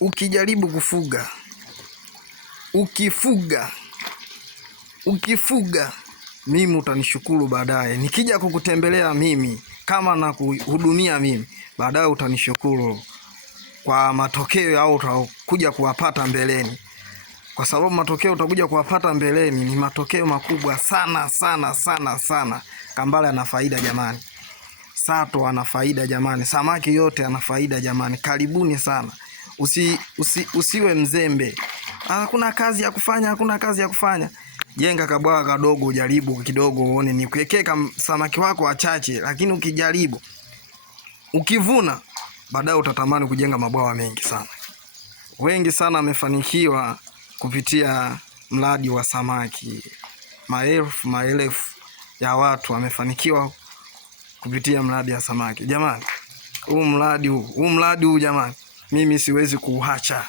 ukijaribu kufuga, ukifuga mimi utanishukuru baadaye. Nikija kukutembelea mimi kama na kuhudumia mimi, baadaye utanishukuru kwa matokeo au utakuja kuwapata mbeleni. Kwa sababu matokeo utakuja kuwapata mbeleni ni matokeo makubwa sana sana sana sana. Kambale ana faida jamani. Sato ana faida jamani. Samaki yote ana faida jamani. Karibuni sana. Usiwe mzembe. Hakuna kazi ya kufanya, Jenga kabwawa kadogo, ujaribu kidogo uone ni kuwekeka samaki wako wachache, lakini ukijaribu, ukivuna, baadaye utatamani kujenga mabwawa mengi sana. Wengi sana wamefanikiwa kupitia mradi wa samaki. Maelfu ya watu wamefanikiwa kupitia mradi wa samaki. Jamani, huu mradi huu jamani, mimi siwezi kuuacha.